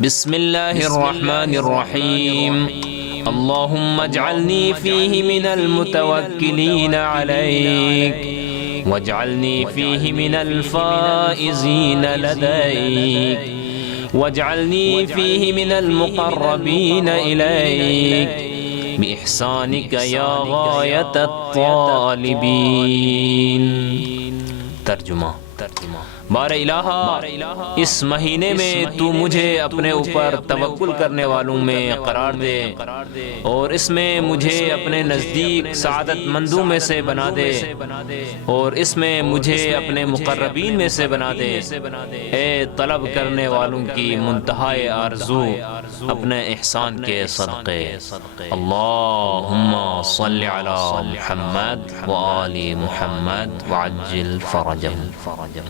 بسم الله الرحمن الرحيم. اللهم اجعلني فيه من المتوكلين عليك، واجعلني فيه من الفائزين لديك، واجعلني فيه من المقربين إليك بإحسانك يا غاية الطالبين. ترجمہ: بار الہ، اس مہینے میں تو مجھے اپنے اوپر توکل کرنے والوں میں قرار دے، اور اس میں مجھے اپنے نزدیک سعادت مندوں میں سے بنا دے، اور اس میں مجھے اپنے مقربین میں سے بنا دے. اے طلب کرنے والوں کی منتہائے آرزو، اپنے احسان کے صدقے. اللہم صل علی محمد وآل محمد وعجل فرجهم.